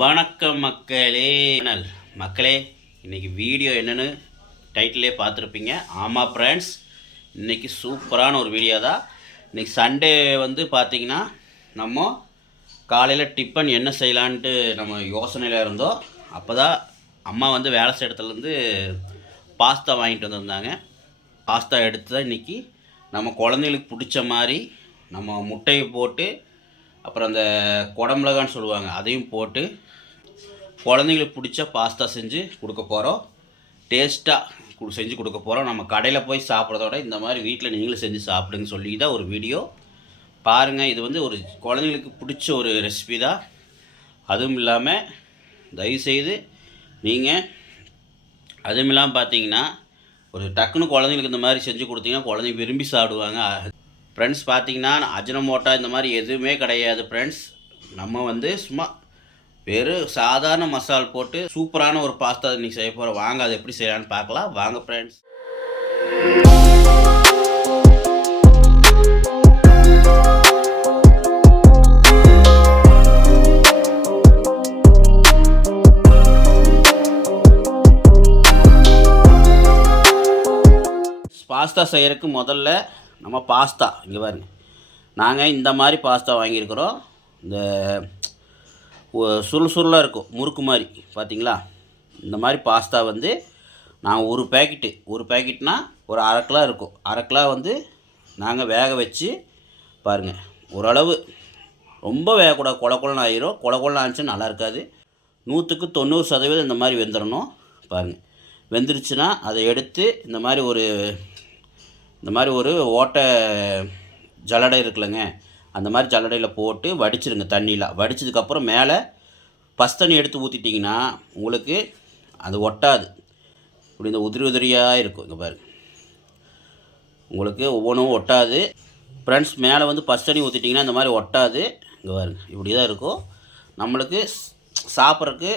வணக்கம் மக்களே. மக்களே இன்னைக்கு வீடியோ என்னன்னு டைட்டிலே பார்த்துருப்பீங்க. ஆமாம் ஃப்ரெண்ட்ஸ் இன்றைக்கி சூப்பரான ஒரு வீடியோ தான் இன்றைக்கி சண்டே வந்து பார்த்திங்கன்னா நம்ம காலையில் டிஃபன் என்ன செய்யலான்ட்டு நம்ம யோசனையில் இருந்தோம். அப்போ தான் அம்மா வந்து வேலை செய்ய இடத்துலேருந்து பாஸ்தா வாங்கிட்டு வந்திருந்தாங்க. பாஸ்தா எடுத்து தான் இன்றைக்கி நம்ம குழந்தைகளுக்கு பிடிச்ச மாதிரி நம்ம முட்டையை போட்டு அப்புறம் அந்த குடமிளகான்னு சொல்லுவாங்க அதையும் போட்டு குழந்தைங்களுக்கு பிடிச்ச பாஸ்தா செஞ்சு கொடுக்க போகிறோம் டேஸ்ட்டாக செஞ்சு கொடுக்க போகிறோம் நம்ம கடையில் போய் சாப்பிட்றதோட இந்த மாதிரி வீட்டில் நீங்களும் செஞ்சு சாப்பிடுங்க சொல்லி தான் ஒரு வீடியோ. பாருங்கள் இது வந்து ஒரு குழந்தைங்களுக்கு பிடிச்ச ஒரு ரெசிபி தான். அதுவும் இல்லாமல் தயவுசெய்து நீங்கள் அதுவும் இல்லாமல் பார்த்தீங்கன்னா ஒரு டக்குன்னு குழந்தைங்களுக்கு இந்த மாதிரி செஞ்சு கொடுத்தீங்கன்னா குழந்தைங்க விரும்பி சாப்பிடுவாங்க. ஃப்ரெண்ட்ஸ் பார்த்தீங்கன்னா அஜினமோட்டா இந்த மாதிரி எதுவுமே கிடையாது ஃப்ரெண்ட்ஸ் நம்ம வந்து சும்மா வெறும் சாதாரண மசால் போட்டு சூப்பரான ஒரு பாஸ்தா இன்றைக்கி செய்ய போகிறோம் வாங்க அதை எப்படி செய்யலான்னு பார்க்கலாம். வாங்க ஃப்ரெண்ட்ஸ் பாஸ்தா செய்கிறதுக்கு முதல்ல நம்ம பாஸ்தா இங்கே பாருங்க. நாங்கள் இந்த மாதிரி பாஸ்தா வாங்கியிருக்கிறோம். இந்த சுருள் சுருளாக இருக்கும் முறுக்கு மாதிரி பார்த்தீங்களா இந்த மாதிரி பாஸ்தா வந்து நாங்கள் ஒரு பேக்கெட்டு ஒரு பேக்கெட்னா ஒரு அரை கிலோ இருக்கும். அரை கிலோ வந்து நாங்கள் வேக வச்சு பாருங்கள் ஓரளவு ரொம்ப வேகக்கூடாது. கொல கொலன்னு ஆயிரும். கொல கொலன்னு ஆச்சுன்னா நல்லா இருக்காது. நூற்றுக்கு தொண்ணூறு சதவீதம் இந்த மாதிரி வெந்துடணும் பாருங்கள் வெந்துருச்சுன்னா அதை எடுத்து இந்த மாதிரி ஒரு இந்த மாதிரி ஒரு ஓட்டை ஜல்லடை இருக்குல்லங்க அந்த மாதிரி ஜல்லடையில் போட்டு வடிச்சிருங்க தண்ணியில். வடிச்சதுக்கப்புறம் மேலே பஸ்தண்ணி எடுத்து ஊற்றிட்டிங்கன்னா உங்களுக்கு அது ஒட்டாது. இப்படி இந்த உதிரி உதிரியாக இருக்கும். இங்கே பாருங்க. உங்களுக்கு ஒவ்வொன்றும் ஒட்டாது. ஃப்ரெண்ட்ஸ் மேலே வந்து பஸ்தண்ணி ஊற்றிட்டிங்கன்னா இந்த மாதிரி ஒட்டாது. இங்கே பாருங்க. இப்படி தான் இருக்கும். நம்மளுக்கு சாப்பிட்றதுக்கு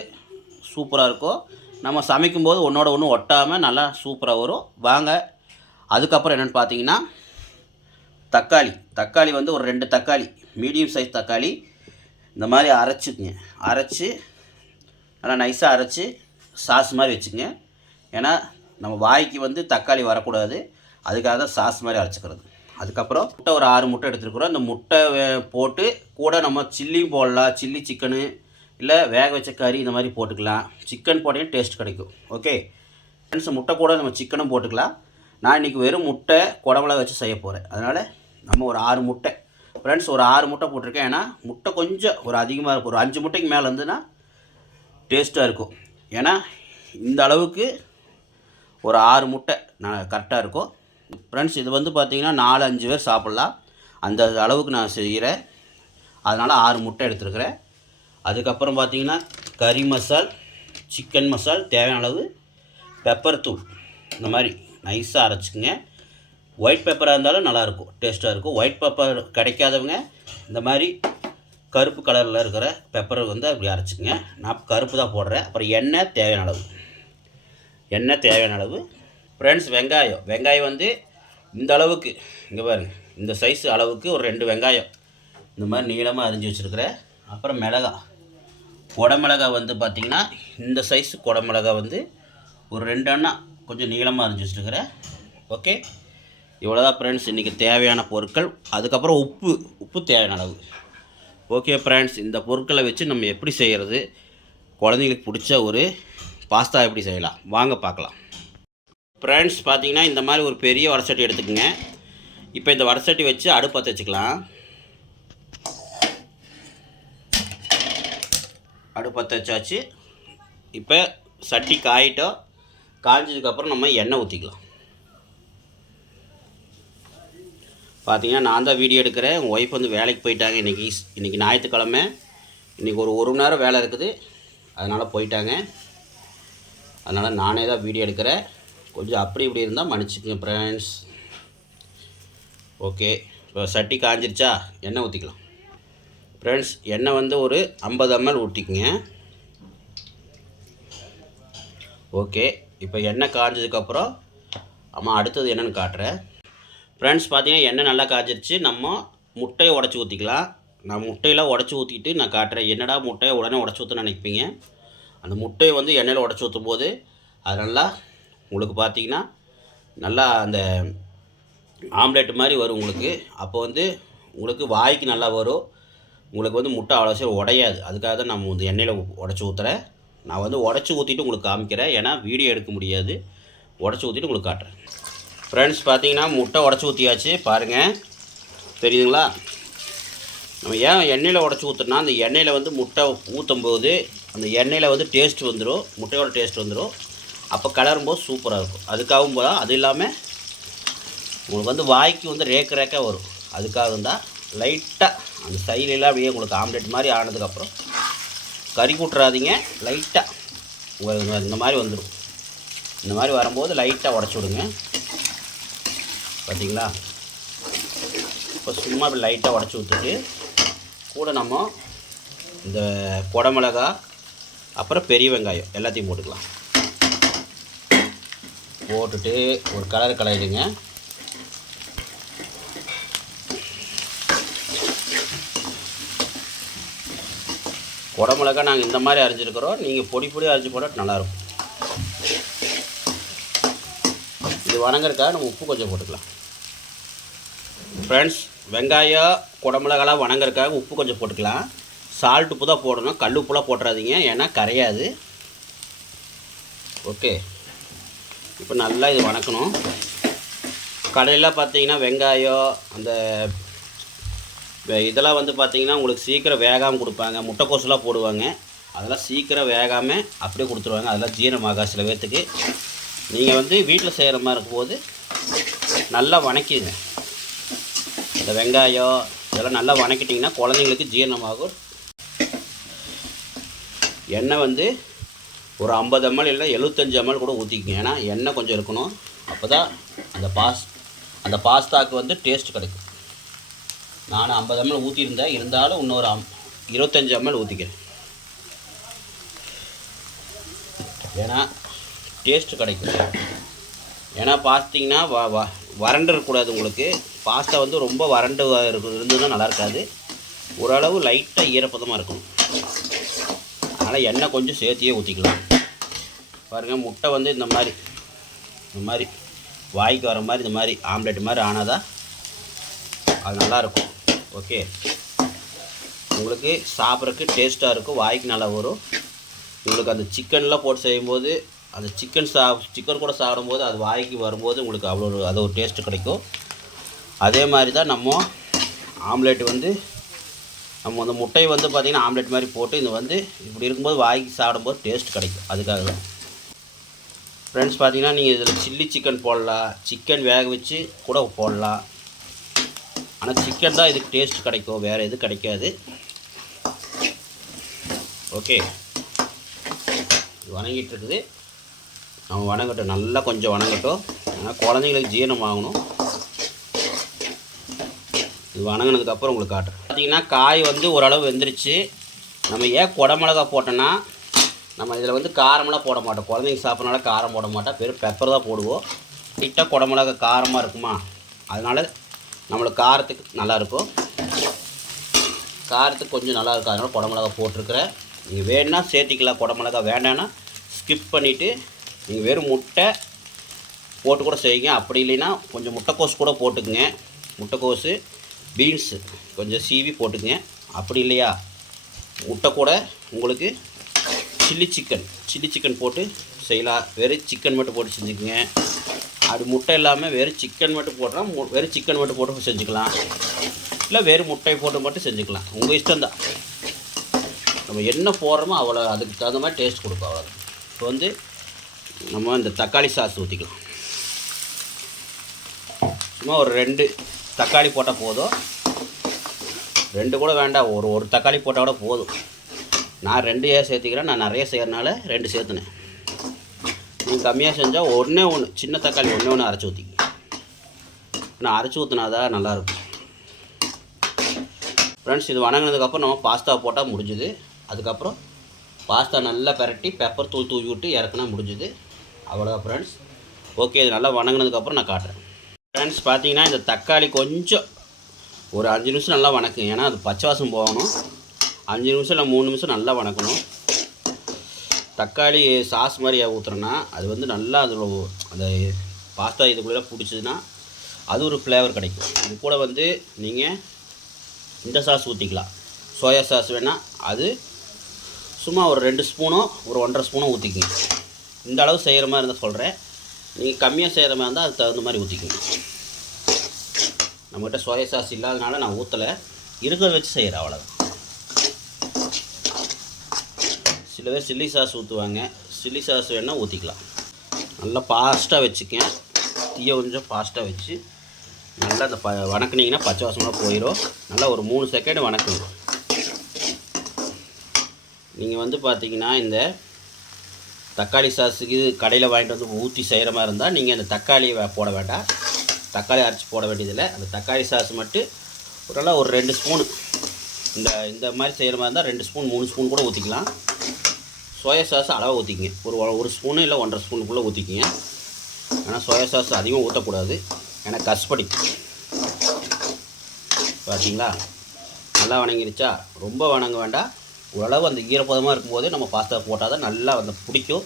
சூப்பராக இருக்கும். நம்ம சமைக்கும்போது ஒன்றோட ஒன்று ஒட்டாமல் நல்லா சூப்பராக வரும். வாங்க. அதுக்கப்புறம் என்னென்னு பார்த்தீங்கன்னா தக்காளி. தக்காளி வந்து ஒரு ரெண்டு தக்காளி. மீடியம் சைஸ் தக்காளி. இந்த மாதிரி அரைச்சிக்குங்க. அரைச்சி நல்லா நைஸாக அரைச்சி சாஸ் மாதிரி வச்சுங்க ஏன்னா நம்ம வாய்க்கு வந்து தக்காளி வரக்கூடாது. அதுக்காக தான் சாஸ் மாதிரி அரைச்சிக்கிறது. அதுக்கப்புறம் முட்டை ஒரு ஆறு முட்டை எடுத்துருக்குறோம். அந்த முட்டை வே- போட்டு கூட நம்ம சில்லியும் போடலாம். சில்லி சிக்கனு இல்லை வேக வச்ச கறி இந்த மாதிரி போட்டுக்கலாம். சிக்கன் போட்டீங்கன்னா டேஸ்ட் கிடைக்கும். ஓகே ஃப்ரெண்ட்ஸ் முட்டை கூட நம்ம சிக்கனும் போட்டுக்கலாம். நான் இன்றைக்கி வெறும் முட்டை குடமிளகா வச்சு செய்ய போகிறேன் அதனால் நம்ம ஒரு ஆறு முட்டை. ஃப்ரெண்ட்ஸ் ஒரு ஆறு முட்டை போட்டிருக்கேன். ஏன்னா முட்டை கொஞ்சம் ஒரு அதிகமாக இருக்கும். ஒரு அஞ்சு முட்டைக்கு மேலே இருந்துன்னா டேஸ்ட்டாக இருக்கும். ஏன்னா இந்த அளவுக்கு ஒரு ஆறு முட்டை நான் கரெக்டாக இருக்கும். ஃப்ரெண்ட்ஸ் இது வந்து பார்த்திங்கன்னா நாலு அஞ்சு பேர் சாப்பிட்லாம். அந்த அளவுக்கு நான் செய்கிறேன் அதனால் ஆறு முட்டை எடுத்துருக்கிறேன். அதுக்கப்புறம் பார்த்தீங்கன்னா கறி மசால் சிக்கன் மசால் தேவையான அளவு பெப்பர் தூள். இந்த மாதிரி நைஸாக அரைச்சிக்கங்க. ஒயிட் பேப்பராக இருந்தாலும் நல்லாயிருக்கும் டேஸ்ட்டாக இருக்கும். ஒயிட் பேப்பர் கிடைக்காதவங்க இந்த மாதிரி கருப்பு கலரில் இருக்கிற பெப்பரை வந்து அப்படி அரைச்சிக்கங்க. நான் கருப்பு தான் போடுறேன். அப்புறம் எண்ணெய் தேவையான அளவு. எண்ணெய் தேவையான அளவு. ஃப்ரெண்ட்ஸ் வெங்காயம். வெங்காயம் வந்து இந்த அளவுக்கு இங்கே பாருங்கள் இந்த சைஸ் அளவுக்கு ஒரு ரெண்டு வெங்காயம். இந்த மாதிரி நீளமாக அரிஞ்சு வச்சுருக்கிறேன் அப்புறம் மிளகா குடமிளகா வந்து பார்த்திங்கன்னா இந்த சைஸ் குடமிளகா வந்து ஒரு ரெண்டு அண்ணா கொஞ்சம் நீளமாக அரிஞ்சு வச்சுருக்கிறேன் ஓகே இவ்வளோதான் ஃப்ரெண்ட்ஸ் இன்றைக்கி தேவையான பொருட்கள் அதுக்கப்புறம் உப்பு உப்பு தேவையான அளவு. ஓகே ஃப்ரெண்ட்ஸ் இந்த பொருட்களை வச்சு நம்ம எப்படி செய்கிறது குழந்தைங்களுக்கு பிடிச்ச ஒரு பாஸ்தா எப்படி செய்யலாம்? வாங்க பார்க்கலாம். ஃப்ரெண்ட்ஸ் பார்த்தீங்கன்னா இந்த மாதிரி ஒரு பெரிய வடசட்டி எடுத்துக்கோங்க. இப்போ இந்த வடசட்டி வச்சு அடுப்பு பற்ற வச்சுக்கலாம். அடுப்பு பற்ற வச்சாச்சு. இப்போ சட்டி காயிட்டோம். காய்ஞ்சதுக்கப்புறம் நம்ம எண்ணெய் ஊற்றிக்கலாம் பார்த்தீங்கன்னா நான் தான் வீடியோ எடுக்கிறேன். உங்கள் ஒய்ஃப் வந்து வேலைக்கு போயிட்டாங்க. இன்றைக்கி இன்றைக்கி ஞாயிற்றுக்கிழமை. இன்றைக்கி ஒரு ஒரு மணி நேரம் வேலை இருக்குது. அதனால் போயிட்டாங்க. அதனால் நானே தான் வீடியோ எடுக்கிறேன். கொஞ்சம் அப்படி இப்படி இருந்தால் மன்னிச்சுக்கங்க ஃப்ரெண்ட்ஸ் ஓகே இப்போ சட்டி காஞ்சிருச்சா? எண்ணெய் ஊற்றிக்கலாம் ஃப்ரெண்ட்ஸ் எண்ணெய் வந்து ஒரு ஐம்பது எம்எல் ஊற்றிக்குங்க ஓகே இப்போ எண்ணெய் காஞ்சதுக்கப்புறம் அம்மா அடுத்தது என்னென்னு காட்டுறேன். ஃப்ரெண்ட்ஸ் பார்த்தீங்கன்னா எண்ணெய் நல்லா காய்ச்சிருச்சு. நம்ம முட்டையை உடச்சி ஊற்றிக்கலாம் நான் முட்டையெல்லாம் உடச்சி ஊற்றிட்டு நான் காட்டுறேன். என்னடா முட்டையை உடனே உடச்சி ஊற்றுன்னு நினைப்பீங்க? அந்த முட்டையை வந்து எண்ணெயில் உடச்சி ஊற்றும் போது அது நல்லா உங்களுக்கு பார்த்தீங்கன்னா நல்லா அந்த ஆம்லேட் மாதிரி வரும் உங்களுக்கு. அப்போ வந்து உங்களுக்கு வாய்க்கு நல்லா வரும். உங்களுக்கு வந்து முட்டை அவ்வளோ உடையாது. அதுக்காக தான் நம்ம வந்து எண்ணெயில் உடச்சி ஊற்றுறேன் நான் வந்து உடச்சி ஊற்றிட்டு உங்களுக்கு காமிக்கிறேன். ஏன்னா வீடியோ எடுக்க முடியாது. உடச்சி ஊற்றிட்டு உங்களுக்கு காட்டுறேன். ஃப்ரெண்ட்ஸ் பார்த்தீங்கன்னா முட்டை உடச்சி ஊற்றியாச்சு பாருங்கள் தெரியுதுங்களா? நம்ம ஏன் எண்ணெயில் உடச்சி ஊற்றுனா அந்த எண்ணெயில் வந்து முட்டை ஊற்றும் போது அந்த எண்ணெயில் வந்து டேஸ்ட் வந்துடும் முட்டையோட டேஸ்ட் வந்துடும் அப்போ கலரும்போது சூப்பராக இருக்கும். அதுக்காகவும் போதும் அது இல்லாமல் உங்களுக்கு வந்து வாய்க்கு வந்து ரேக்க ரேக்காக வரும். அதுக்காக தான் லைட்டாக அந்த சைலெல்லாம் அப்படியே உங்களுக்கு ஆம்லெட் மாதிரி ஆனதுக்கப்புறம் கறி கூட்டுறாதீங்க. லைட்டாக உங்களுக்கு இந்த மாதிரி வந்துடும் இந்த மாதிரி வரும்போது லைட்டாக உடச்சி விடுங்க. பார்த்தீங்களா? இப்போ சும்மா இப்போ லைட்டாக உடச்சி ஊற்றிட்டு கூட நம்ம இந்த குடமிளகா அப்புறம் பெரிய வெங்காயம் எல்லாத்தையும் போட்டுக்கலாம். போட்டுட்டு ஒரு கலர் கலரிடுங்க குடமிளகா நாங்கள் இந்த மாதிரி அரைஞ்சிருக்கிறோம். நீங்கள் பொடி பொடி அரைச்சி போட்டால் நல்லாயிருக்கும் இது வணங்குறதுக்காக நம்ம உப்பு கொஞ்சம் போட்டுக்கலாம். ஃப்ரெண்ட்ஸ் வெங்காயம் குடமிளகாலாம் வணங்குறதுக்காக உப்பு கொஞ்சம் போட்டுக்கலாம். சால்ட் உப்பு தான் போடணும். கல் உப்புலாம் போட்டுறாதீங்க. ஏன்னா கரையாது. ஓகே இப்போ நல்லா இது வணக்கணும். கடையில் பார்த்தீங்கன்னா வெங்காயம் அந்த இதெல்லாம் வந்து பார்த்திங்கன்னா உங்களுக்கு சீக்கிரம் வேகாமல் கொடுப்பாங்க. முட்டைக்கோசுலாம் போடுவாங்க. அதெல்லாம் சீக்கிரம் வேகாமல் அப்படியே கொடுத்துருவாங்க. அதெல்லாம் ஜீரணமாக சில பேர்த்துக்கு. நீங்கள் வந்து வீட்டில் செய்கிற மாதிரி இருக்கும்போது நல்லா வணக்கிடுங்க. இந்த வெங்காயம் இதெல்லாம் நல்லா வணக்கிட்டிங்கன்னா குழந்தைங்களுக்கு ஜீரணமாகும். எண்ணெய் வந்து ஒரு ஐம்பது எம்எல் இல்லை எழுபத்தஞ்சி எம்எல் கூட ஊற்றிக்கங்க ஏன்னா எண்ணெய் கொஞ்சம் இருக்கணும். அப்போ தான் அந்த பாஸ் அந்த பாஸ்தாவுக்கு வந்து டேஸ்ட் கிடைக்கும். நான் ஐம்பது எம்எல் ஊற்றிருந்தேன் இருந்தாலும் இன்னொரு அம் இருபத்தஞ்சி எம்எல் ஊற்றிக்கிறேன் ஏன்னா டேஸ்ட்டு கிடைக்கும். ஏன்னா பார்த்தீங்கன்னா வ வ வறண்டு இருக்கக்கூடாது உங்களுக்கு. பாஸ்தா வந்து ரொம்ப வறண்டு இருக்கு இருந்ததுன்னா நல்லா இருக்காது. ஓரளவு லைட்டாக ஈரப்பதமாக இருக்கும் அதனால் எண்ணெய் கொஞ்சம் சேர்த்தியே ஊற்றிக்கலாம் பாருங்கள் முட்டை வந்து இந்த மாதிரி இந்த மாதிரி வாய்க்கு வர மாதிரி இந்த மாதிரி ஆம்லெட் மாதிரி ஆனாதான் அது நல்லாயிருக்கும் ஓகே உங்களுக்கு சாப்பிட்றதுக்கு டேஸ்ட்டாக இருக்கும் வாய்க்கு நல்லா வரும். உங்களுக்கு அந்த சிக்கன்லாம் போட்டு செய்யும்போது அந்த சிக்கன் சா சிக்கன் கூட சாப்பிடும்போது அது வாய்க்கு வரும்போது உங்களுக்கு அவ்வளோ அது ஒரு டேஸ்ட்டு கிடைக்கும். அதே மாதிரி தான் நம்ம ஆம்லேட் வந்து நம்ம அந்த முட்டையை வந்து பார்த்திங்கன்னா ஆம்லேட் மாதிரி போட்டு இது வந்து இப்படி இருக்கும்போது வாய்க்கு சாப்பிடும்போது டேஸ்ட் கிடைக்கும். அதுக்காக தான். ஃப்ரெண்ட்ஸ் பார்த்தீங்கன்னா நீங்கள் இதில் சில்லி சிக்கன் போடலாம் சிக்கன் வேக வச்சு கூட போடலாம். ஆனால் சிக்கன் தான் இதுக்கு டேஸ்ட் கிடைக்கும் வேறு எதுவும் கிடைக்காது. ஓகே இது வணங்கிட்டு இருக்குது. நம்ம வணங்கட்டும். நல்லா கொஞ்சம் வணங்கட்டும். ஏன்னா குழந்தைங்களுக்கு ஜீரணம் ஆகணும். இது வணங்கினதுக்கப்புறம் உங்களுக்கு காட்டுறேன். பார்த்தீங்கன்னா காய் வந்து ஓரளவு வெந்துருச்சு. நம்ம ஏன் குடமிளகா போட்டோன்னா நம்ம இதில் வந்து காரமெல்லாம் போட மாட்டோம். குழந்தைங்க சாப்பிட்றனால காரம் போட மாட்டோம். வெறும் பெப்பர் தான் போடுவோம். லைட்டாக குடமிளகா காரமாக இருக்குமா? அதனால் நம்மளுக்கு காரத்துக்கு நல்லாயிருக்கும் காரத்துக்கு கொஞ்சம் நல்லா இருக்கும். அதனால் குடமிளகா போட்டிருக்கிறேன். நீங்கள் வேணுன்னா சேர்த்திக்கலாம். குடமிளகா வேண்டாம்னா ஸ்கிப் பண்ணிவிட்டு நீங்கள் வெறும் முட்டை போட்டு கூட செய்யுங்க. அப்படி இல்லைன்னா கொஞ்சம் முட்டைக்கோஸ் கூட போட்டுக்குங்க. முட்டைக்கோஸு பீன்ஸு கொஞ்சம் சீவி போட்டுக்குங்க. அப்படி இல்லையா? முட்டை கூட உங்களுக்கு சில்லி சிக்கன் சில்லி சிக்கன் போட்டு செய்யலாம் வெறும் சிக்கன் மட்டும் போட்டு செஞ்சுக்கோங்க. அப்படி முட்டை இல்லாமல் வெறும் சிக்கன் மட்டும் போட்டோம் வெறும் சிக்கன் மட்டும் போட்டு செஞ்சுக்கலாம். இல்லை வெறும் முட்டை போட்டு மட்டும் செஞ்சுக்கலாம். உங்கள் இஷ்டம்தான் நம்ம என்ன போடுறோமோ அவ்வளோ அதுக்கு தகுந்த மாதிரி டேஸ்ட் கொடுக்கும் அவ்வளோ இப்போ வந்து நம்ம இந்த தக்காளி சாஸ் ஊற்றிக்கலாம் சும்மா ஒரு ரெண்டு தக்காளி போட்டால் போதும். ரெண்டு கூட வேண்டாம் ஒரு ஒரு தக்காளி போட்டால் கூட போதும். நான் ரெண்டு ஏன் சேர்த்துக்கிறேன்? நான் நிறைய செய்கிறனால ரெண்டு சேர்த்துனேன். நீங்கள் கம்மியாக செஞ்சால் ஒன்றே ஒன்று சின்ன தக்காளி ஒன்றே ஒன்று அரைச்சி ஊற்றிக்க நான் அரைச்சி ஊற்றினாதான் நல்லாயிருக்கும். ஃப்ரெண்ட்ஸ் இது வணங்கினதுக்கப்புறம் நம்ம பாஸ்தா போட்டால் முடிஞ்சுது. அதுக்கப்புறம் பாஸ்தா நல்லா பெரட்டி பெப்பர் தூள் தூவி விட்டு இறக்குனா முடிஞ்சுது. அவ்வளோதான் ஃப்ரெண்ட்ஸ் ஓகே இது நல்லா வணங்கினதுக்கப்புறம் நான் காட்டுறேன். ஃப்ரெண்ட்ஸ் பார்த்தீங்கன்னா இந்த தக்காளி கொஞ்சம் ஒரு அஞ்சு நிமிஷம் நல்லா வணக்குங்க ஏன்னா அது பச்சை வாசம் போகணும். அஞ்சு நிமிஷம் இல்லை மூணு நிமிஷம் நல்லா வணக்கணும். தக்காளி சாஸ் மாதிரி ஊற்றுறேன்னா அது வந்து நல்லா அதில் அந்த பாஸ்தா இதுக்குள்ளே பிடிச்சதுன்னா அது ஒரு ஃப்ளேவர் கிடைக்கும். இது கூட வந்து நீங்கள் இந்த சாஸ் ஊற்றிக்கலாம் சோயா சாஸ் வேணால் அது சும்மா ஒரு ரெண்டு ஸ்பூனோ ஒரு ஒன்றரை ஸ்பூனோ ஊற்றிக்கிங்க இந்த அளவு செய்கிற மாதிரி இருந்தால் சொல்கிறேன். நீங்கள் கம்மியாக செய்கிற மாதிரி இருந்தால் அதுக்கு தகுந்த மாதிரி ஊற்றிக்கணும் நம்மகிட்ட சோயா சாஸ் இல்லாதனால நான் ஊற்றலை. இருக்கிறத வச்சு செய்கிறேன் அவ்வளோதான் சில பேர் சில்லி சாஸ் ஊற்றுவாங்க. சில்லி சாஸ் வேணால் ஊற்றிக்கலாம். நல்லா ஃபாஸ்ட்டாக வச்சுக்கேன். தீயை கொஞ்சம் ஃபாஸ்ட்டாக வச்சு நல்லா அந்த ப வணக்குனீங்கன்னா பச்சை வாசமாக போயிடும். நல்லா ஒரு மூணு செகண்ட் வணக்குங்க. நீங்கள் வந்து பார்த்தீங்கன்னா இந்த தக்காளி சாஸுக்கு கடையில் வாங்கிட்டு வந்து ஊற்றி செய்கிற மாதிரி இருந்தால் நீங்கள் அந்த தக்காளியை போட வேண்டாம். தக்காளி அரைச்சி போட வேண்டியதில்லை. அந்த தக்காளி சாஸ் மட்டும் ஓரளவு ஒரு ரெண்டு ஸ்பூன். இந்த இந்த மாதிரி செய்கிற மாதிரி இருந்தால் ரெண்டு ஸ்பூன் மூணு ஸ்பூன் கூட ஊற்றிக்கலாம் சோயா சாஸ் அளவாக ஊற்றிக்கிங்க ஒரு ஒரு ஸ்பூனு இல்லை ஒன்றரை ஸ்பூனுக்குள்ளே ஊற்றிக்கிங்க ஏன்னா சோயா சாஸ் அதிகமாக ஊற்றக்கூடாது ஏன்னா கஸ்படி பார்த்தீங்களா நல்லா வணங்கிருச்சா ரொம்ப வணங்க வேண்டாம். ஓரளவு அந்த ஈரப்பதமாக இருக்கும்போது நம்ம பாஸ்தா போட்டால் தான் நல்லா வந்து பிடிக்கும்.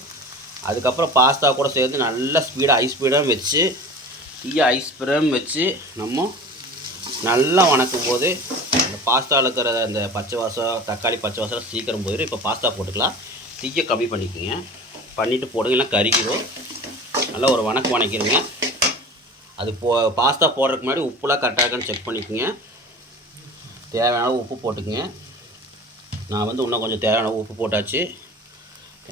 அதுக்கப்புறம் பாஸ்தா கூட சேர்ந்து நல்லா ஸ்பீடாக ஐஸ் ஸ்பீடாக வச்சு தீய ஐஸ் ஸ்பீடம் வச்சு நம்ம நல்லா வணக்கும் போது அந்த பாஸ்தாவில் இருக்கிற அந்த பச்சை வாசம் தக்காளி பச்சை வாசம் சீக்கிரம் போயிடும் இப்போ பாஸ்தா போட்டுக்கலாம். தீயை கம்மி பண்ணிக்கோங்க. பண்ணிவிட்டு போடுங்க இல்லை கறிக்கிறோம் நல்லா ஒரு வணக்கம் வணக்கிடுங்க அது போ பாஸ்தா போடுறதுக்கு முன்னாடி உப்புலாம் கரெக்டாக இருக்கான்னு செக் பண்ணிக்கோங்க. தேவையான அளவு உப்பு போட்டுக்குங்க. நான் வந்து இன்னும் கொஞ்சம் தேவையான உப்பு போட்டாச்சு.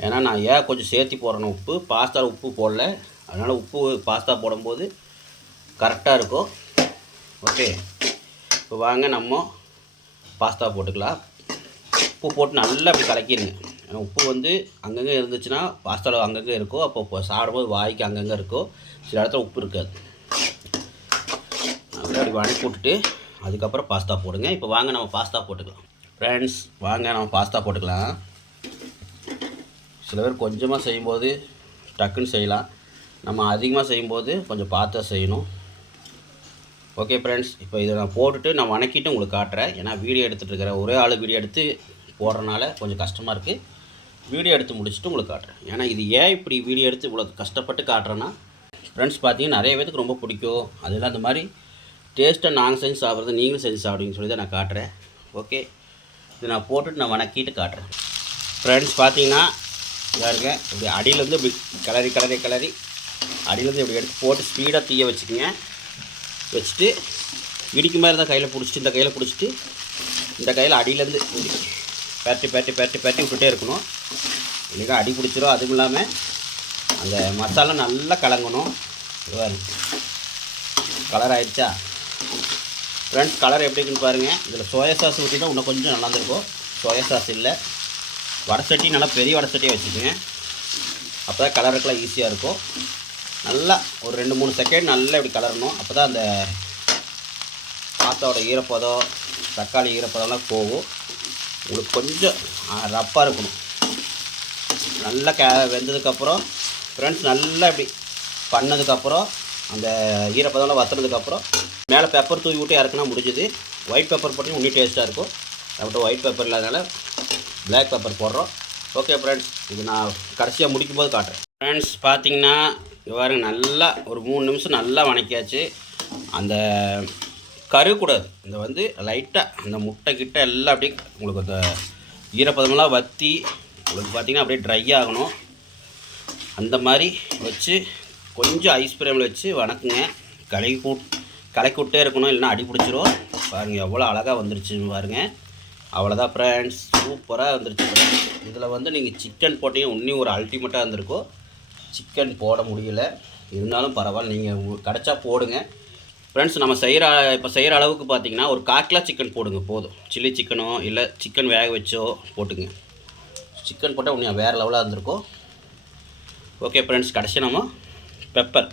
ஏன்னா நான் ஏன் கொஞ்சம் சேர்த்து போடுறேன் உப்பு? பாஸ்தாவில் உப்பு போடல. அதனால் உப்பு பாஸ்தா போடும்போது கரெக்டாக இருக்கும். ஓகே இப்போ வாங்க நம்ம பாஸ்தா போட்டுக்கலாம். உப்பு போட்டு நல்லா அப்படி கலக்கிடுங்க. ஏன்னா உப்பு வந்து அங்கங்கே இருந்துச்சுன்னா பாஸ்தாவில் அங்கங்கே இருக்கும். அப்போ இப்போ சாப்பிடும்போது வாய்க்கு அங்கங்கே இருக்கும். சில இடத்துல உப்பு இருக்காது. அப்படி வணக்கி விட்டுட்டு அதுக்கப்புறம் பாஸ்தா போடுங்க. இப்போ வாங்க நம்ம பாஸ்தா போட்டுக்கலாம். ஃப்ரெண்ட்ஸ் வாங்க நம்ம பாஸ்தா போட்டுக்கலாம். சில பேர் கொஞ்சமாக செய்யும்போது டக்குன்னு செய்யலாம். நம்ம அதிகமாக செய்யும்போது கொஞ்சம் பார்த்து செய்யணும். ஓகே ஃப்ரெண்ட்ஸ் இப்போ இதை நான் போட்டுட்டு நான் வணக்கிட்டு உங்களுக்கு காட்டுறேன். ஏன்னா வீடியோ எடுத்துகிட்டு இருக்கிறேன் ஒரே ஆள் வீடியோ எடுத்து போடுறனால கொஞ்சம் கஷ்டமாக இருக்குது வீடியோ எடுத்து முடிச்சுட்டு உங்களுக்கு காட்டுறேன். ஏன்னா இது ஏன் இப்படி வீடியோ எடுத்து இவ்வளோ கஷ்டப்பட்டு காட்டுறேன்னா ஃப்ரெண்ட்ஸ் பார்த்தீங்கன்னா நிறைய பேருக்கு ரொம்ப பிடிக்கும். அதெல்லாம் அந்த மாதிரி டேஸ்ட்டை நாங்கள் செஞ்சு சாப்பிட்றது நீங்களும் செஞ்சு சாப்பிடுவீங்கன்னு சொல்லி தான் நான் காட்டுறேன். ஓகே இது நான் போட்டுட்டு நான் வணக்கிட்டு காட்டுறேன். ஃப்ரெண்ட்ஸ் பார்த்தீங்கன்னா பாருங்க இப்படி அடியிலேருந்து இப்படி கிளறி கிளறி கிளறி அடியிலேருந்து இப்படி எடுத்து போட்டு ஸ்பீடாக தீய வச்சுக்கோங்க. வச்சுட்டு இடிக்கு மாதிரி தான் கையில் பிடிச்சிட்டு இந்த கையில் பிடிச்சிட்டு இந்த கையில் அடியிலேருந்து இப்படி பரட்டி பரட்டி பரட்டி பரட்டி விட்டுட்டே இருக்கணும். இல்லைக்கா அடி பிடிச்சிரும் அதுவும் இல்லாமல் அந்த மசாலா நல்லா கலங்கணும். கலர் ஆயிடுச்சா? ஃப்ரெண்ட்ஸ் கலர் எப்படி இருக்குன்னு பாருங்கள் இதில் சோயா சாஸ் ஊற்றினா இன்னும் கொஞ்சம் நல்லா இருந்திருக்கும் சோயா சாஸ் இல்லை. வடை சட்டி நல்லா பெரிய வடை சட்டியாக வச்சுக்கோங்க. அப்போ தான் கலருக்கெல்லாம் ஈஸியாக இருக்கும். நல்லா ஒரு ரெண்டு மூணு செகண்ட் நல்லா இப்படி கலரணும். அப்போ தான் அந்த பாத்தாவோட ஈரப்பதம் தக்காளி ஈரப்பதம்லாம் போகும். உங்களுக்கு கொஞ்சம் ரப்பாக இருக்கணும். நல்லா கே வெந்ததுக்கப்புறம் ஃப்ரெண்ட்ஸ் நல்லா இப்படி பண்ணதுக்கப்புறம் அந்த ஈரப்பதம்லாம் வத்துனதுக்கப்புறம் மேலே பெப்பர் தூவி விட்டு இறக்குனா முடிஞ்சுது. ஒயிட் பெப்பர் போட்டு இன்னும் டேஸ்ட்டாக இருக்கும். நம்மகிட்ட ஒயிட் பெப்பர் இல்லாதனால பிளாக் பெப்பர் போடுறோம். ஓகே ஃப்ரெண்ட்ஸ் இது நான் கடைசியாக முடிக்கும் போது காட்டுறேன் ஃப்ரெண்ட்ஸ் பார்த்தீங்கன்னா இவ்வாறு நல்லா ஒரு மூணு நிமிஷம் நல்லா வணக்கியாச்சு. அந்த கருக்கூடாது இந்த வந்து லைட்டாக அந்த முட்டை கிட்ட எல்லாம் அப்படியே உங்களுக்கு அந்த ஈரப்பதமெல்லாம் வற்றி உங்களுக்கு பார்த்தீங்கன்னா அப்படியே ட்ரை ஆகணும். அந்த மாதிரி வச்சு கொஞ்சம் ஐஸ் ஃப்ரேமில் வச்சு வணக்குங்க. கலக்கி கூட் கலக்கி விட்டே இருக்கணும் இல்லைன்னா அடி பிடிச்சிரும். பாருங்கள் எவ்வளோ அழகாக வந்துருச்சுன்னு பாருங்கள் அவ்வளோதான் ஃப்ரெண்ட்ஸ் சூப்பராக வந்துருச்சு இதில் வந்து நீங்கள் சிக்கன் போட்டீங்க இன்னும் ஒரு அல்டிமேட்டாக இருந்திருக்கும். சிக்கன் போட முடியல. இருந்தாலும் பரவாயில்ல நீங்கள் கிடச்சா போடுங்க. ஃப்ரெண்ட்ஸ் நம்ம செய்கிற இப்போ செய்கிற அளவுக்கு பார்த்தீங்கன்னா ஒரு கால் கிலோ சிக்கன் போடுங்க போதும். சில்லி சிக்கனோ இல்லை சிக்கன் வேக வச்சோ போட்டுங்க. சிக்கன் போட்டால் இன்னும் வேறு லெவலாக இருந்திருக்கும். ஓகே ஃப்ரெண்ட்ஸ் கடைசி நம்ம பெப்பர்.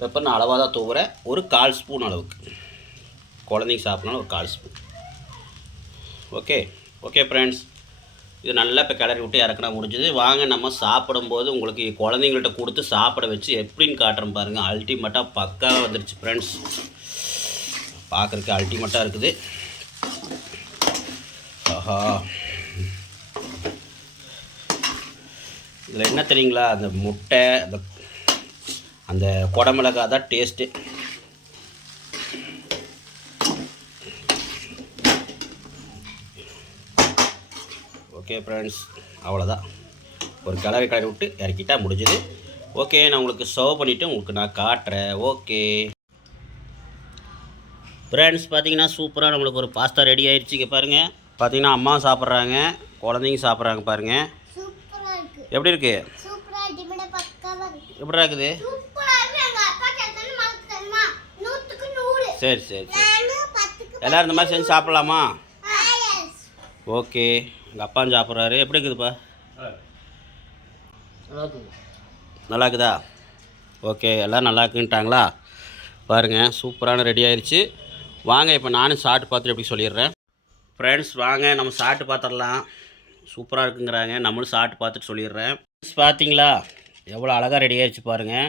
பெப்பர் நான் அளவாக தான் தூவுறேன். ஒரு கால் ஸ்பூன் அளவுக்கு. குழந்தைங்க சாப்பிட்னாலும் ஒரு கால் ஸ்பூன். ஓகே. ஓகே ஃப்ரெண்ட்ஸ் இது நல்லா இப்போ கிளறி விட்டு இறக்குனா முடிஞ்சது. வாங்க நம்ம சாப்பிடும்போது உங்களுக்கு குழந்தைங்கள்ட்ட கொடுத்து சாப்பிட வச்சு எப்படின்னு காட்டுறோம் பாருங்கள் அல்டிமேட்டாக பக்காவாக வந்துருச்சு ஃப்ரெண்ட்ஸ் பார்க்குறக்கு அல்டிமேட்டாக இருக்குது. ஆஹா. இதில் என்ன தெரியுங்களா? அந்த முட்டை அந்த அந்த குடமிளகா தான் டேஸ்ட்டு ஓகே ஃப்ரெண்ட்ஸ் அவ்வளோதான் ஒரு கிளறி கிளறி விட்டு இறக்கிட்டா முடிஞ்சுது. ஓகே நான் உங்களுக்கு சர்வ் பண்ணிவிட்டு உங்களுக்கு நான் காட்டுறேன். ஓகே ஃப்ரெண்ட்ஸ் பார்த்தீங்கன்னா சூப்பராக நம்மளுக்கு ஒரு பாஸ்தா ரெடி ஆயிடுச்சு இங்கே பாருங்கள் பார்த்தீங்கன்னா அம்மா சாப்பிட்றாங்க. குழந்தைங்க சாப்பிட்றாங்க பாருங்கள் எப்படி இருக்கு. எப்படி இருக்குது? சரி சரி சரி. எல்லோரும் இந்த மாதிரி செஞ்சு சாப்பிட்லாமா? ஓகே. எங்கள் அப்பாவும் சாப்பிட்றாரு. எப்படி இருக்குதுப்பா? நல்லா இருக்குதா? ஓகே எல்லாம் நல்லா இருக்குன்ட்டாங்களா? பாருங்கள் சூப்பரான ரெடி ஆயிடுச்சு வாங்க இப்போ நானும் சாப்பிட்டு பார்த்துட்டு எப்படி சொல்லிடுறேன். ஃப்ரெண்ட்ஸ் வாங்க நம்ம சாப்பிட்டு பார்த்துடலாம். சூப்பராக இருக்குங்கிறாங்க. நம்மளும் சாப்பிட்டு பார்த்துட்டு சொல்லிடுறேன். பார்த்தீங்களா எவ்வளோ அழகாக ரெடி ஆகிடுச்சு பாருங்கள்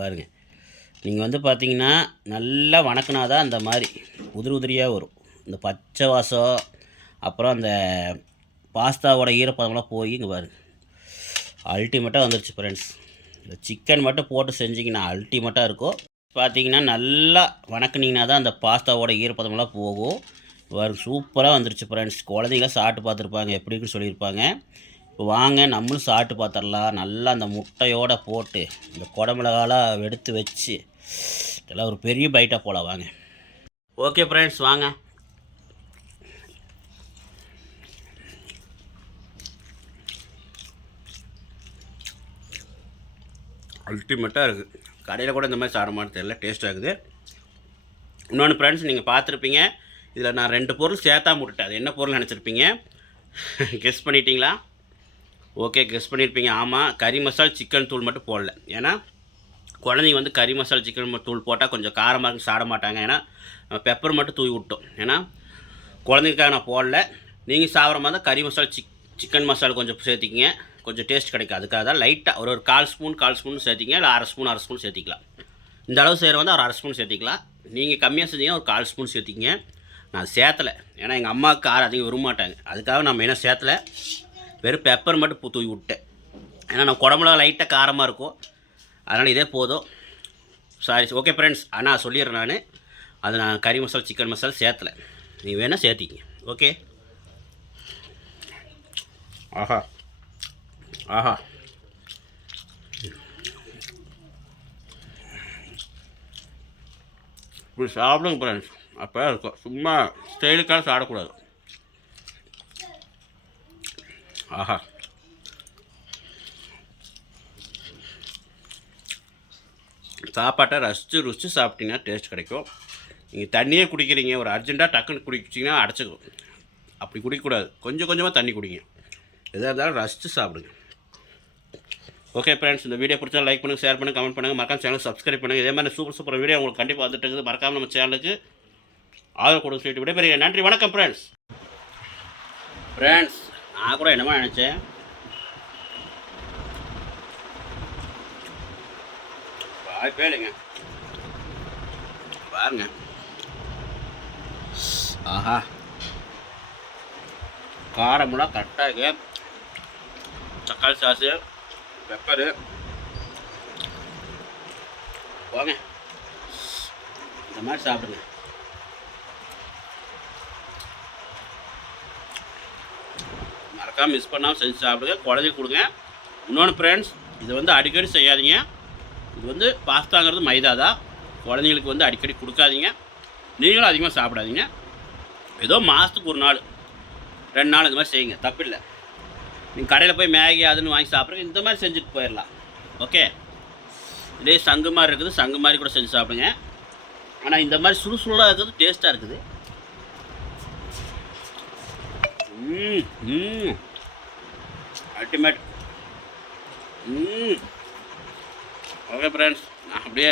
பாருங்க. நீங்கள் வந்து பார்த்தீங்கன்னா நல்லா வணக்கினா தான் அந்த மாதிரி உதிரி உதிரியாக வரும். இந்த பச்சை வாசம் அப்புறம் அந்த பாஸ்தாவோட ஈரப்பதம்லாம் போய் இங்கே பாருங்கள் அல்டிமேட்டாக வந்துருச்சு ஃப்ரெண்ட்ஸ் இந்த சிக்கன் மட்டும் போட்டு செஞ்சிங்கன்னா அல்டிமேட்டாக இருக்கும். பார்த்தீங்கன்னா நல்லா வணக்குனீங்கன்னா தான் அந்த பாஸ்தாவோட ஈரப்பதமெல்லாம் போகும். பாருங்க சூப்பராக வந்துருச்சு ஃப்ரெண்ட்ஸ் குழந்தைங்களாம் சாப்பிட்டு பார்த்துருப்பாங்க எப்படி இருக்குன்னு சொல்லியிருப்பாங்க. வாங்க நம்மளும் சாப்பிட்டு பார்த்துடலாம். நல்லா அந்த முட்டையோடு போட்டு இந்த குடமிளகாலாம் எடுத்து வச்சு இதெல்லாம் ஒரு பெரிய பைட்டாக போகலாம் வாங்க. ஓகே ஃப்ரெண்ட்ஸ் வாங்க. அல்டிமேட்டாக இருக்குது கடையில் கூட இந்த மாதிரி சாப்பிட தெரியல டேஸ்ட்டாக இருக்குது. இன்னொன்று ஃப்ரெண்ட்ஸ் நீங்கள் பார்த்துருப்பீங்க இதில் நான் ரெண்டு பொருள் சேர்த்தா விட்டுட்டேன் அது என்ன பொருள் நினச்சிருப்பீங்க? கெஸ் பண்ணிட்டீங்களா? ஓகே கெஸ் பண்ணியிருப்பீங்க ஆமாம் கறி மசால் சிக்கன் தூள் மட்டும் போடல. ஏன்னா குழந்தைங்க வந்து கறி மசால் சிக்கன் தூள் போட்டால் கொஞ்சம் காரமாக இருக்கு சாப்பிட மாட்டாங்க. ஏன்னா பெப்பர் மட்டும் தூவி விட்டோம். ஏன்னா குழந்தைங்களுக்காக நான் போடல. நீங்கள் சாப்பிட்ற மாதிரி தான் கறி மசால் சிக் சிக்கன் மசாலா கொஞ்சம் சேர்த்திக்கிங்க. கொஞ்சம் டேஸ்ட் கிடைக்கும். அதுக்காக தான் லைட்டாக ஒரு ஒரு கால் ஸ்பூன் கால் ஸ்பூன் சேர்த்திங்க இல்லை அரை ஸ்பூன் அரை ஸ்பூன் சேர்த்திக்கலாம். இந்த அளவு செய்கிற வந்து ஒரு அரை ஸ்பூன் சேர்த்திக்கலாம். நீங்கள் கம்மியாக செஞ்சீங்கன்னா ஒரு கால் ஸ்பூன் சேர்த்திங்க நான் சேர்த்தலை. ஏன்னா எங்கள் அம்மாவுக்கு காரம் அதிகம் விரும்ப மாட்டாங்க அதுக்காக நான் மெயினாக சேர்த்தலை? வெறும் பெப்பர் மட்டும் பூ தூவி விட்டேன். ஏன்னா நான் குடம்புல லைட்டாக காரமாக இருக்கும். அதனால் இதே போதும். சாரி ஓகே ஃப்ரெண்ட்ஸ் ஆனால் சொல்லிடுறேன் நான். அது நான் கறி மசாலா சிக்கன் மசாலா சேர்த்தலை. நீ வேணால் சேர்த்திங்க ஓகே ஆஹா. ஆஹா. இப்படி சாப்பிடுங்க ஃப்ரெண்ட்ஸ் அப்போ இருக்கும். சும்மா ஸ்டைலுக்காக சாப்பிடக்கூடாது. ஆஹா. சாப்பாட்டை ரசித்து ருசித்து சாப்பிட்டீங்கன்னா டேஸ்ட் கிடைக்கும். நீங்கள் தண்ணியே குடிக்கிறீங்க ஒரு அர்ஜென்ட்டாக டக்குன்னு குடிச்சிங்கன்னா அடைச்சிக்கும். அப்படி குடிக்கக்கூடாது. கொஞ்சம் கொஞ்சமாக தண்ணி குடிங்க. எதாக இருந்தாலும் ரசித்து சாப்பிடுங்க. ஓகே ஃப்ரெண்ட்ஸ் இந்த வீடியோ பிடிச்சா லைக் பண்ணுங்கள் ஷேர் பண்ணுங்கள் கமெண்ட் பண்ணுங்கள் மறக்காம சேனல் சப்ஸ்கிரைப் பண்ணுங்கள் இதே மாதிரி சூப்பர் சூப்பர் வீடியோ உங்களுக்கு கண்டிப்பாக வந்துட்டு இருக்குது. மறக்காம நம்ம சேனலுக்கு ஆதரவு கொடுக்க சொல்லிட்டு விடைபெறுகிறேன். நன்றி வணக்கம் ஃப்ரெண்ட்ஸ் ஃப்ரெண்ட்ஸ் நான் கூட என்னமோ நினச்சேன். வாய்ப்பே இல்லைங்க பாருங்க. ஆஹா. காரமெல்லாம் கரெக்டாக இருக்கு. தக்காளி சாஸு பெப்பரு போங்க. இந்த மாதிரி சாப்பிடுங்க. மறக்காமல் மிஸ் பண்ணாமல் செஞ்சு சாப்பிடுங்க. குழந்தைக்கு கொடுங்க. இன்னொன்று ஃப்ரெண்ட்ஸ் இது வந்து அடிக்கடி செய்யாதீங்க. இது வந்து பாஸ்தாங்கிறது மைதா தான். குழந்தைங்களுக்கு வந்து அடிக்கடி கொடுக்காதீங்க. நீங்களும் அதிகமாக சாப்பிடாதீங்க. ஏதோ மாதத்துக்கு ஒரு நாள் ரெண்டு நாள் இந்த மாதிரி செய்யுங்க. தப்பில்லை நீங்கள் கடையில் போய் மேகி அதுன்னு வாங்கி சாப்பிட்றீங்க இந்த மாதிரி செஞ்சுட்டு போயிடலாம். ஓகே இதே சங்கு மாதிரி இருக்குது. சங்கு மாதிரி கூட செஞ்சு சாப்பிடுங்க. ஆனால் இந்த மாதிரி சுறுசுறுலாக இருக்கிறது டேஸ்ட்டாக இருக்குது ம் ம் அல்டிமேட் ம். ஓகே ஃப்ரெண்ட்ஸ் நான் அப்படியே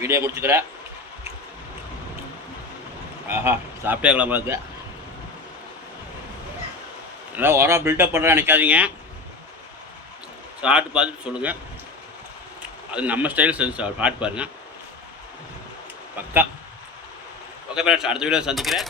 வீடியோ முடிச்சுக்கிறேன். ஆஹா சாப்பிட்டே கிளம்ப இருக்கு. எல்லாம் உரம் பில்டப் பண்ணுறேன் நினைக்காதீங்க. சாப்பிட்டு பார்த்துட்டு சொல்லுங்கள் அது நம்ம ஸ்டைல் செஞ்சு சாப்பிட்டு பாருங்கள் பக்கா. ஓகே ஃப்ரெண்ட்ஸ் அடுத்த வீடியோ சந்திக்கிறேன்.